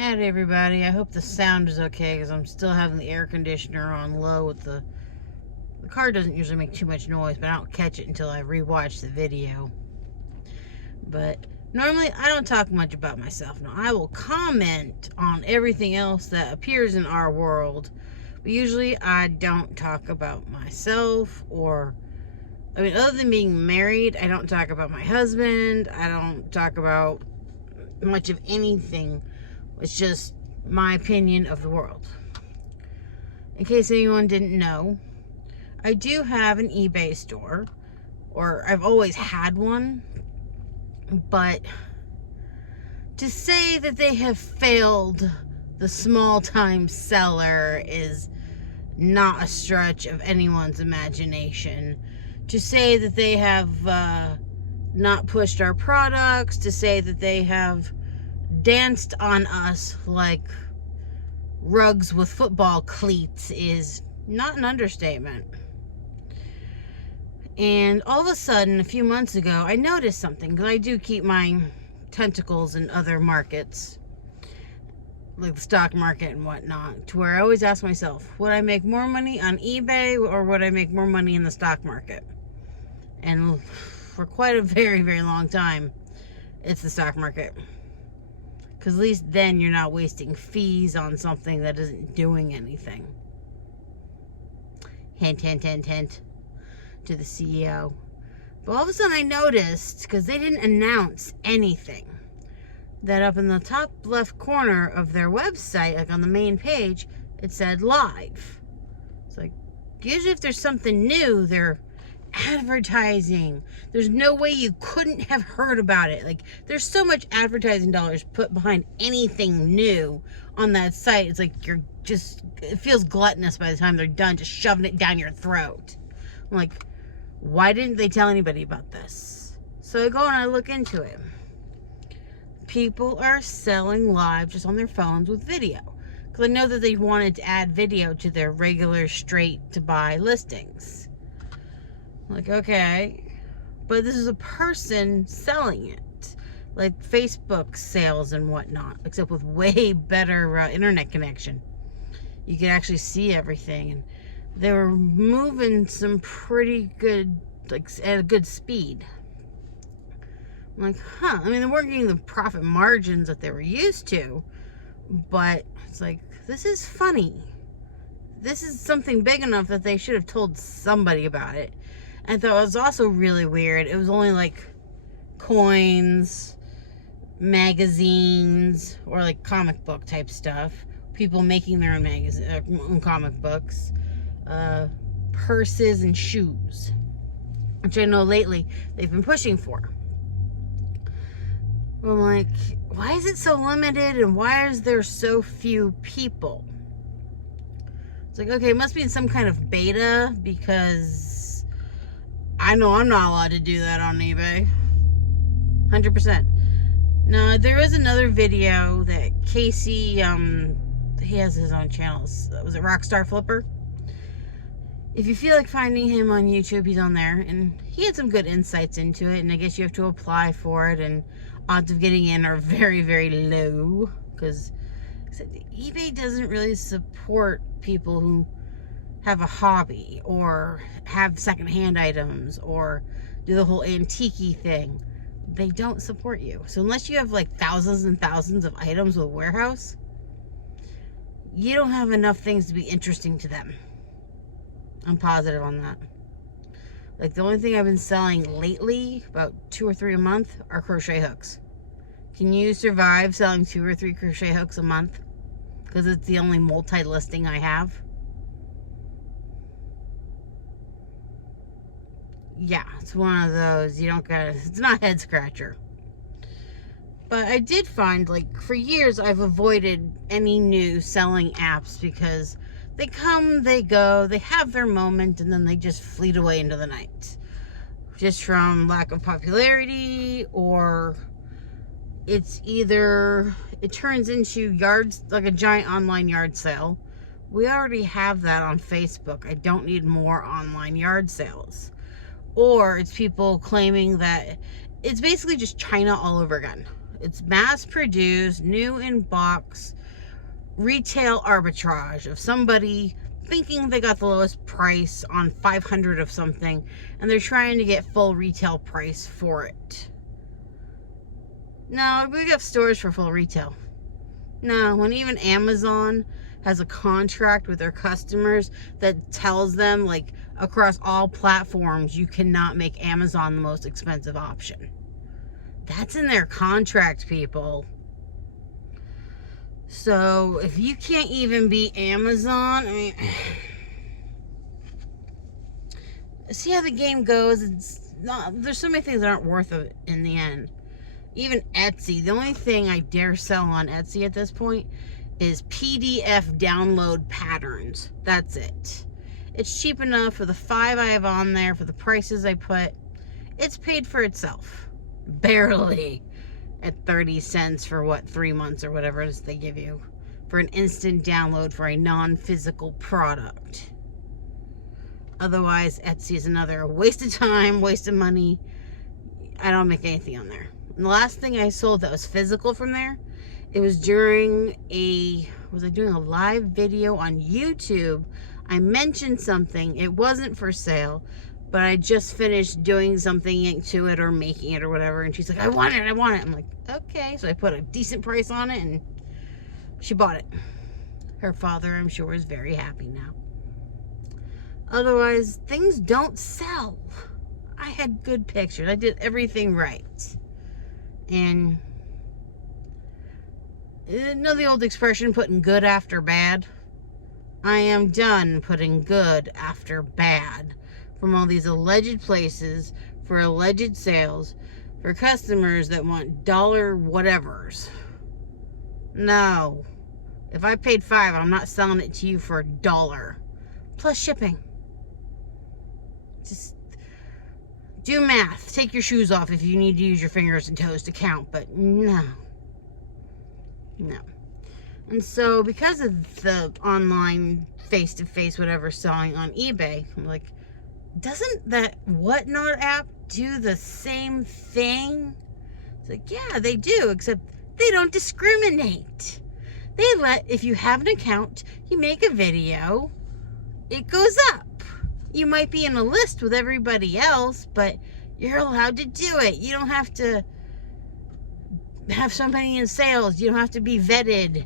Hey everybody, I hope the sound is okay because I'm still having the air conditioner on low with the car doesn't usually make too much noise, but I don't catch it until I rewatch the video. But normally I don't talk much about myself. Now I will comment on everything else that appears in our world, but usually I don't talk about myself other than being married, I don't talk about my husband. I don't talk about much of anything. It's just my opinion of the world. In case anyone didn't know, I do have an eBay store, or I've always had one, but to say that they have failed the small-time seller is not a stretch of anyone's imagination. To say that they have not pushed our products, to say that they have danced on us like rugs with football cleats is not an understatement. And all of a sudden, a few months ago, I noticed something, because I do keep my tentacles in other markets, like the stock market and whatnot, to where I always ask myself, would I make more money on eBay or would I make more money in the stock market? And for quite a very, very long time, it's the stock market. Because at least then you're not wasting fees on something that isn't doing anything. Hint, hint, hint, hint to the CEO. But all of a sudden I noticed, because they didn't announce anything, that up in the top left corner of their website, like on the main page, it said live. It's like, usually if there's something new, they're advertising. There's no way you couldn't have heard about it. Like, there's so much advertising dollars put behind anything new on that site. It's like it feels gluttonous by the time they're done just shoving it down your throat. I'm like, why didn't they tell anybody about this? So I go and I look into it. People are selling live just on their phones with video, because I know that they wanted to add video to their regular straight to buy listings. Like, okay, but this is a person selling it, like Facebook sales and whatnot, except with way better internet connection. You could actually see everything, and they were moving some pretty good, like at a good speed. I'm like, huh, I mean, they weren't getting the profit margins that they were used to, but it's like, this is funny. This is something big enough that they should have told somebody about it. I thought it was also really weird. It was only like coins, magazines, or like comic book type stuff. People making their own comic books, purses and shoes, which I know lately they've been pushing for. I'm like, why is it so limited, and why is there so few people? It's like, okay, it must be in some kind of beta, because I know I'm not allowed to do that on eBay. 100%. Now, there is another video that Casey, he has his own channels. Was it Rockstar Flipper? If you feel like finding him on YouTube, he's on there. And he had some good insights into it. And I guess you have to apply for it. And odds of getting in are very, very low. Because eBay doesn't really support people who have a hobby or have secondhand items or do the whole antique-y thing. They don't support you. So unless you have like thousands and thousands of items with a warehouse, you don't have enough things to be interesting to them. I'm positive on that. Like, the only thing I've been selling lately, about 2 or 3 a month, are crochet hooks. Can you survive selling 2 or 3 crochet hooks a month? Because it's the only multi-listing I have. Yeah, it's one of those, it's not a head scratcher. But I did find, like, for years I've avoided any new selling apps because they come, they go, they have their moment, and then they just fleet away into the night. Just from lack of popularity, or it's either, it turns into like a giant online yard sale. We already have that on Facebook. I don't need more online yard sales. Or it's people claiming that it's basically just China all over again. It's mass produced, new in box, retail arbitrage of somebody thinking they got the lowest price on 500 of something, and they're trying to get full retail price for it. No, we have stores for full retail. No, when even Amazon has a contract with their customers that tells them, like, across all platforms, you cannot make Amazon the most expensive option. That's in their contract, people. So if you can't even beat Amazon, I mean, see how the game goes. It's not, there's so many things that aren't worth it in the end. Even Etsy, the only thing I dare sell on Etsy at this point is PDF download patterns. That's it. It's cheap enough for the 5 I have on there, for the prices I put. It's paid for itself. Barely. At 30 cents for what, 3 months or whatever it is they give you for an instant download for a non-physical product. Otherwise, Etsy is another waste of time, waste of money. I don't make anything on there. And the last thing I sold that was physical from there, it was during was I doing a live video on YouTube? I mentioned something. It wasn't for sale, but I just finished doing something to it or making it or whatever. And she's like, I want it. I'm like, okay. So I put a decent price on it and she bought it. Her father, I'm sure, is very happy now. Otherwise, things don't sell. I had good pictures. I did everything right. And you know the old expression, putting good after bad? I am done putting good after bad from all these alleged places for alleged sales for customers that want dollar whatevers. No. If I paid $5, I'm not selling it to you for $1 plus shipping. Just do math. Take your shoes off if you need to use your fingers and toes to count, but no. No. And so because of the online face-to-face whatever selling on eBay, I'm like, doesn't that Whatnot app do the same thing? It's like, yeah, they do, except they don't discriminate. They if you have an account, you make a video, it goes up. You might be in a list with everybody else, but you're allowed to do it. You don't have to have somebody in sales. You don't have to be vetted.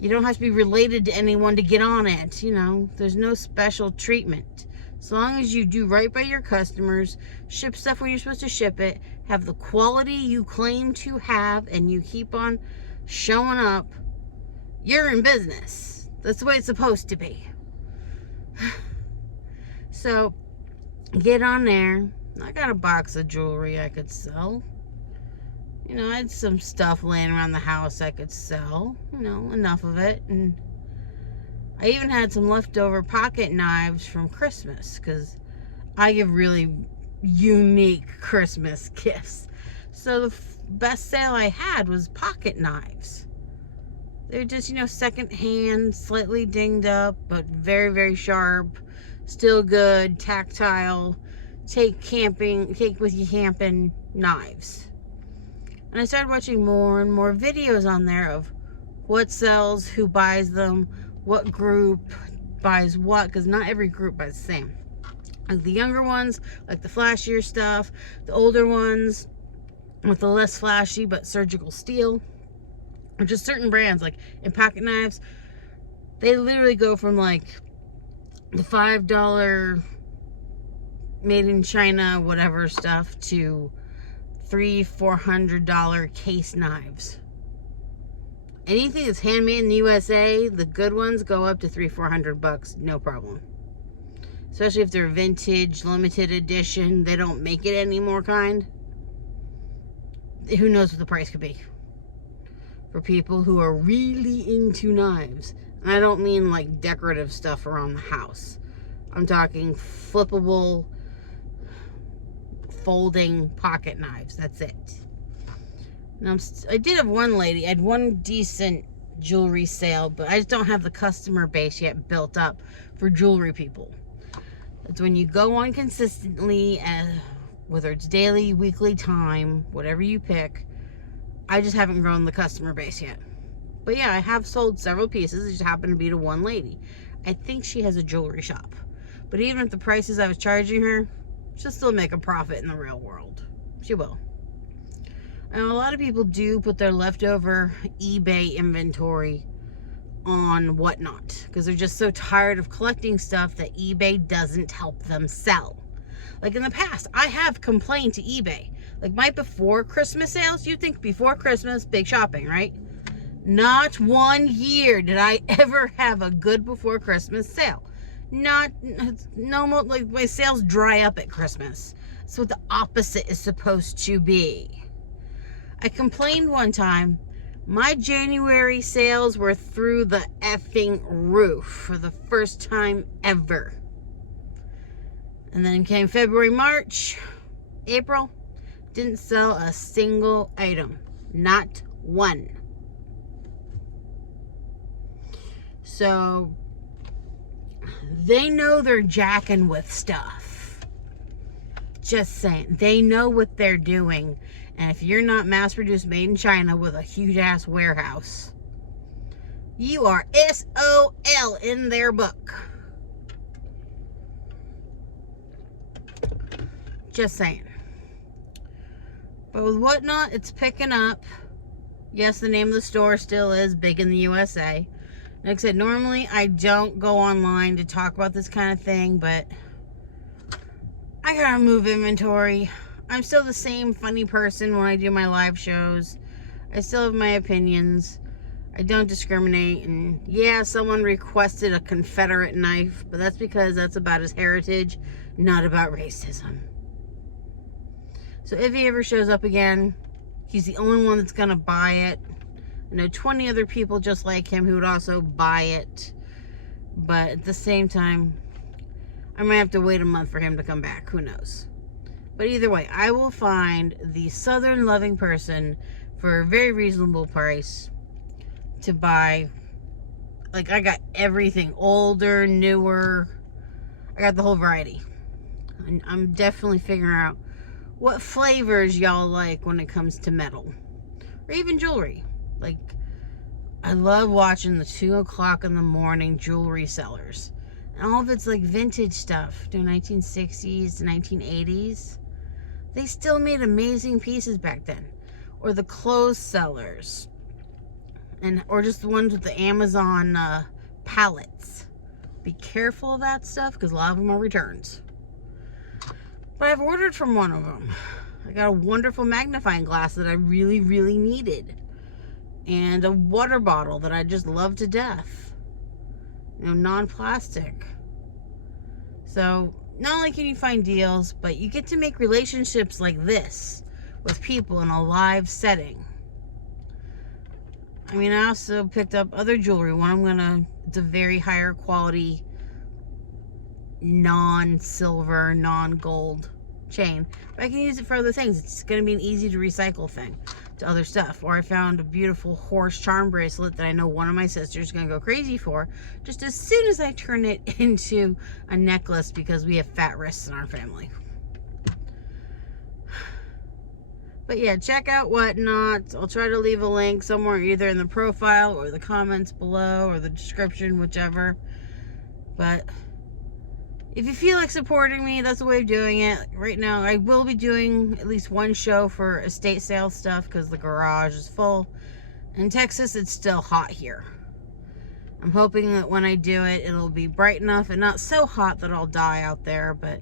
You don't have to be related to anyone to get on it. You know, there's no special treatment. As long as you do right by your customers, ship stuff when you're supposed to ship it, have the quality you claim to have, and you keep on showing up, you're in business. That's the way it's supposed to be. So, get on there. I got a box of jewelry I could sell. You know, I had some stuff laying around the house I could sell. You know, enough of it. And I even had some leftover pocket knives from Christmas, because I give really unique Christmas gifts. So the best sale I had was pocket knives. They're just, you know, secondhand, slightly dinged up, but very, very sharp. Still good, tactile, take with you camping knives. And I started watching more and more videos on there of what sells, who buys them, what group buys what, because not every group buys the same. Like the younger ones, like the flashier stuff, the older ones with the less flashy but surgical steel, or just certain brands. Like in pocket knives, they literally go from like the $5 made in China whatever stuff to $300-400 case knives. Anything that's handmade in the USA, the good ones go up to $300-400, no problem. Especially if they're vintage, limited edition, they don't make it anymore kind. Who knows what the price could be for people who are really into knives. And I don't mean like decorative stuff around the house. I'm talking flippable, folding pocket knives. That's it. Now, I did have one lady. I had one decent jewelry sale, but I just don't have the customer base yet built up for jewelry people. It's when you go on consistently, whether it's daily, weekly time, whatever you pick. I just haven't grown the customer base yet. But yeah, I have sold several pieces. It just happened to be to one lady. I think she has a jewelry shop. But even at the prices I was charging her, she'll still make a profit in the real world. She will. And a lot of people do put their leftover eBay inventory on Whatnot because they're just so tired of collecting stuff that eBay doesn't help them sell. Like in the past, I have complained to eBay. Like my before Christmas sales, you think before Christmas, big shopping, right? Not 1 year did I ever have a good before Christmas sale. No more, like my sales dry up at Christmas. That's what the opposite is supposed to be. I complained one time, my January sales were through the effing roof for the first time ever. And then came February, March, April, didn't sell a single item. Not one. So, they know they're jacking with stuff. Just saying. They know what they're doing. And if you're not mass-produced, made in China with a huge-ass warehouse, you are SOL in their book. Just saying. But with Whatnot, it's picking up. Yes, the name of the store still is Big in the USA. Like I said, normally I don't go online to talk about this kind of thing, but I gotta move inventory. I'm still the same funny person when I do my live shows. I still have my opinions. I don't discriminate. And yeah, someone requested a Confederate knife, but that's because that's about his heritage, not about racism. So if he ever shows up again, he's the only one that's gonna buy it. I know 20 other people just like him who would also buy it. But at the same time, I might have to wait a month for him to come back. Who knows? But either way, I will find the Southern loving person for a very reasonable price to buy. Like, I got everything. Older, newer. I got the whole variety. And I'm definitely figuring out what flavors y'all like when it comes to metal. Or even jewelry. Like, I love watching the 2 o'clock in the morning jewelry sellers. And all of it's like vintage stuff. The 1960s to 1980s. They still made amazing pieces back then. Or the clothes sellers. Or just the ones with the Amazon pallets. Be careful of that stuff because a lot of them are returns. But I've ordered from one of them. I got a wonderful magnifying glass that I really, really needed. And a water bottle that I just love to death. You know, non-plastic. So, not only can you find deals, but you get to make relationships like this with people in a live setting. I mean, I also picked up other jewelry. It's a very higher quality, non-silver, non-gold chain. But I can use it for other things. It's going to be an easy to recycle thing to other stuff. Or I found a beautiful horse charm bracelet that I know one of my sisters is going to go crazy for just as soon as I turn it into a necklace because we have fat wrists in our family. But yeah, check out Whatnot. I'll try to leave a link somewhere either in the profile or the comments below or the description, whichever. But if you feel like supporting me, that's the way of doing it. Right now, I will be doing at least one show for estate sale stuff because the garage is full. In Texas, it's still hot here. I'm hoping that when I do it, it'll be bright enough and not so hot that I'll die out there. But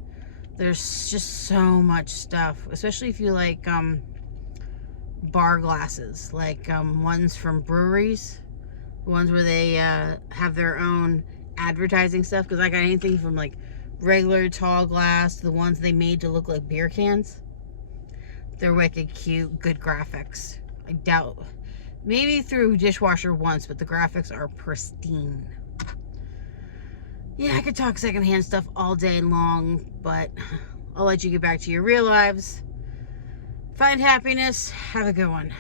there's just so much stuff, especially if you like bar glasses, like ones from breweries, the ones where they have their own advertising stuff. Because I got anything from like regular tall glass to the ones they made to look like beer cans. They're wicked cute, good graphics. I doubt, maybe through dishwasher once, but the graphics are pristine. Yeah, I could talk secondhand stuff all day long, but I'll let you get back to your real lives. Find happiness. Have a good one.